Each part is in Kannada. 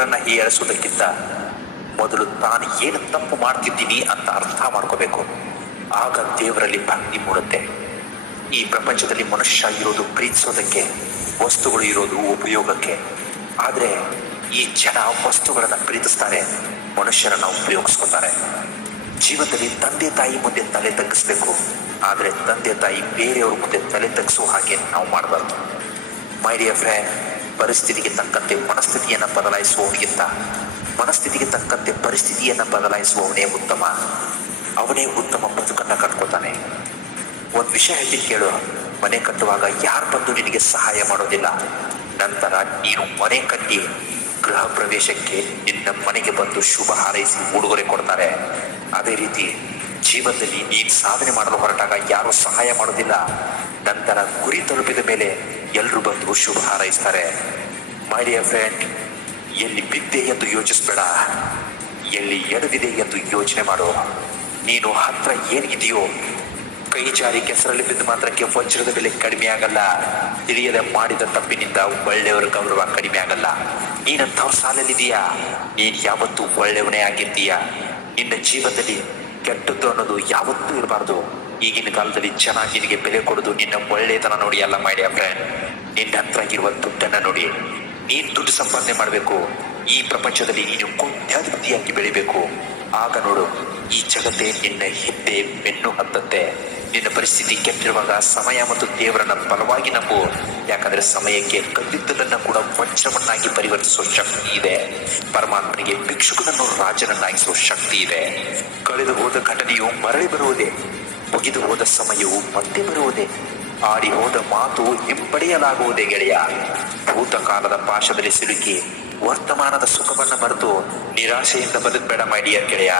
ದೇವರನ್ನ ಹೀಯಾಳಿಸೋದಕ್ಕಿಂತ ಮೊದಲು ತಾನು ಏನು ತಪ್ಪು ಮಾಡ್ತಿದ್ದೀನಿ ಅಂತ ಅರ್ಥ ಮಾಡ್ಕೋಬೇಕು. ಆಗ ದೇವರಲ್ಲಿ ಭಕ್ತಿ ಮೂಡುತ್ತೆ. ಈ ಪ್ರಪಂಚದಲ್ಲಿ ಮನುಷ್ಯ ಇರೋದು ಪ್ರೀತಿಸೋದಕ್ಕೆ, ವಸ್ತುಗಳು ಇರೋದು ಉಪಯೋಗಕ್ಕೆ. ಆದರೆ ಈ ಜನ ವಸ್ತುಗಳನ್ನು ಪ್ರೀತಿಸ್ತಾರೆ, ಮನುಷ್ಯರನ್ನ ಉಪಯೋಗಿಸ್ಕೊತಾರೆ. ಜೀವನದಲ್ಲಿ ತಂದೆ ತಾಯಿ ಮುಂದೆ ತಲೆ ತಗ್ಗಿಸ್ಬೇಕು, ಆದರೆ ತಂದೆ ತಾಯಿ ಬೇರೆಯವ್ರ ಮುಂದೆ ತಲೆ ತಗ್ಗಿಸೋ ಹಾಗೆ ನಾವು ಮಾಡಬಾರ್ದು. ಮೈ ಡಿಯರ್ ಫ್ರೆಂಡ್, ಪರಿಸ್ಥಿತಿಗೆ ತಕ್ಕಂತೆ ಮನಸ್ಥಿತಿಯನ್ನು ಬದಲಾಯಿಸುವವನಿಗಿಂತ ಮನಸ್ಥಿತಿಗೆ ತಕ್ಕಂತೆ ಪರಿಸ್ಥಿತಿಯನ್ನು ಬದಲಾಯಿಸುವವನೇ ಉತ್ತಮ. ಅವನೇ ಉತ್ತಮ ಬದುಕನ್ನು ಕಟ್ಕೋತಾನೆ. ಒಂದು ವಿಷಯ ಹೇಳ್ತೀನಿ ಕೇಳು. ಮನೆ ಕಟ್ಟುವಾಗ ಯಾರು ಬಂದು ನಿನಗೆ ಸಹಾಯ ಮಾಡೋದಿಲ್ಲ. ನಂತರ ನೀನು ಮನೆ ಕಟ್ಟಿ ಗೃಹ ಪ್ರವೇಶಕ್ಕೆ ನಿನ್ನ ಮನೆಗೆ ಬಂದು ಶುಭ ಹಾರೈಸಿ ಉಡುಗೊರೆ ಕೊಡ್ತಾರೆ. ಅದೇ ರೀತಿ ಜೀವನದಲ್ಲಿ ನೀನು ಸಾಧನೆ ಮಾಡಲು ಹೊರಟಾಗ ಯಾರೂ ಸಹಾಯ ಮಾಡೋದಿಲ್ಲ. ನಂತರ ಗುರಿ ತಲುಪಿದ ಮೇಲೆ ಎಲ್ಲರೂ ಬಂದು ಶುಭ ಹಾರೈಸ್ತಾರೆ. ಮೈ ಡಿಯರ್ ಫ್ರೆಂಡ್, ಎಲ್ಲಿ ಬಿದ್ದೆ ಎಂದು ಯೋಚಿಸ್ಬೇಡ, ಎಲ್ಲಿ ಎಡವಿದೆ ಎಂದು ಯೋಚನೆ ಮಾಡು. ನೀನು ಹತ್ರ ಏನಿದೆಯೋ, ಕೈ ಜಾರಿ ಕೆಸರಲ್ಲಿ ಬಿದ್ದ ಮಾತ್ರಕ್ಕೆ ವಜ್ರದ ಬೆಲೆ ಕಡಿಮೆ ಆಗಲ್ಲ. ತಿಳಿಯದೆ ಮಾಡಿದ ತಪ್ಪಿನಿಂದ ಒಳ್ಳೆಯವರ ಗೌರವ ಕಡಿಮೆ ಆಗಲ್ಲ. ನೀನಂಥವ್ರ ಸಾಲಲ್ಲಿದೆಯಾ, ನೀನು ಯಾವತ್ತೂ ಒಳ್ಳೆಯವನೇ ಆಗಿರ್ತೀಯ. ನಿನ್ನ ಜೀವನದಲ್ಲಿ ಕೆಟ್ಟದ್ದು ಅನ್ನೋದು ಯಾವತ್ತೂ ಇರಬಾರ್ದು. ಈಗಿನ ಕಾಲದಲ್ಲಿ ಜನ ನಿನಗೆ ಬೆಲೆ ಕೊಡೋದು ನಿನ್ನ ಒಳ್ಳೆಯತನ ನೋಡಿ ಅಲ್ಲ ಮೈ ಡಿಯರ್ ಫ್ರೆಂಡ್, ನಿನ್ನ ಹತ್ರ ಇರುವ ದುಡ್ಡನ್ನು ನೋಡಿ. ನೀನು ದುಡ್ಡು ಸಂಪಾದನೆ ಮಾಡಬೇಕು. ಈ ಪ್ರಪಂಚದಲ್ಲಿ ನೀನು ಕೋಟ್ಯಾಧಿಪತಿಯಾಗಿ ಬೆಳಿಬೇಕು. ಆಗ ನೋಡು, ಈ ಜಗತ್ತೇ ನಿನ್ನ ಹಿಂದೆ ಬೆನ್ನು ಹತ್ತತ್ತೆ. ನಿನ್ನ ಪರಿಸ್ಥಿತಿ ಕೆಟ್ಟಿರುವಾಗ ಸಮಯ ಮತ್ತು ದೇವರನ್ನ ಬಲವಾಗಿ ನಂಬು. ಯಾಕಂದ್ರೆ ಸಮಯಕ್ಕೆ ಕಲ್ಲಿದ್ದಲನ್ನು ಕೂಡ ವಜ್ರವನ್ನಾಗಿ ಪರಿವರ್ತಿಸುವ ಶಕ್ತಿ ಇದೆ. ಪರಮಾತ್ಮನಿಗೆ ಭಿಕ್ಷುಕನನ್ನು ರಾಜನನ್ನಾಗಿಸುವ ಶಕ್ತಿ ಇದೆ. ಕಳೆದು ಹೋದ ಘಟನೆಯು ಮರಳಿ ಬರುವುದೇ, ಮುಗಿದು ಹೋದ ಸಮಯವು ಮತ್ತೆ ಬರುವುದೇ, ಆಡಿ ಹೋದ ಮಾತು ಹಿಂಪಡೆಯಲಾಗುವುದೇ ಗೆಳೆಯ. ಭೂತಕಾಲದ ಪಾಶದಲ್ಲಿ ಸಿಲುಕಿ ವರ್ತಮಾನದ ಸುಖವನ್ನು ಮರೆತು ನಿರಾಶೆಯಿಂದ ಬದುಕಬೇಡ ಮೈ ಡಿಯರ್ ಗೆಳೆಯ.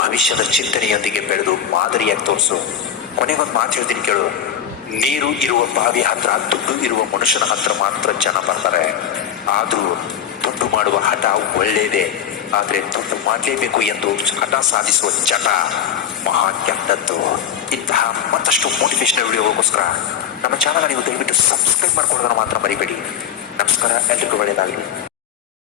ಭವಿಷ್ಯದ ಚಿಂತನೆಯೊಂದಿಗೆ ಬೆಳೆದು ಮಾದರಿಯಾಗಿ ತೋರಿಸು. ಕೊನೆಗೊಂದು ಮಾತು ಹೇಳ್ತೀನಿ ಕೇಳು. ನೀರು ಇರುವ ಬಾವಿ ಹತ್ರ ದುಡ್ಡು ಇರುವ ಮನುಷ್ಯನ ಹತ್ರ ಮಾತ್ರ ಜನ ಬರ್ತಾರೆ. ಆದರೂ ದುಡ್ಡು ಮಾಡುವ ಹಠ ಒಳ್ಳೆಯದೇ, ಆದರೆ ದುಡ್ಡು ಮಾಡಲೇಬೇಕು ಎಂದು ಹಠ ಸಾಧಿಸುವ ಚಟ ಮಹಾ ಕೆಟ್ಟದ್ದು. ಇಂತಹ ಮತ್ತಷ್ಟು ಮೋಟಿವೇಶನಲ್ ವಿಡಿಯೋಗೋಸ್ಕರ ನಮ್ಮ ಚಾನಲ್ ನೀವು ದಯವಿಟ್ಟು ಸಬ್ಸ್ಕ್ರೈಬ್ ಮಾಡ್ಕೊಳ್ಳೋದನ್ನು ಮಾತ್ರ ಮರಿಬೇಡಿ. ನಮಸ್ಕಾರ, ಎಲ್ರಿಗೂ ಒಳ್ಳೆಯದಾಗಲಿ.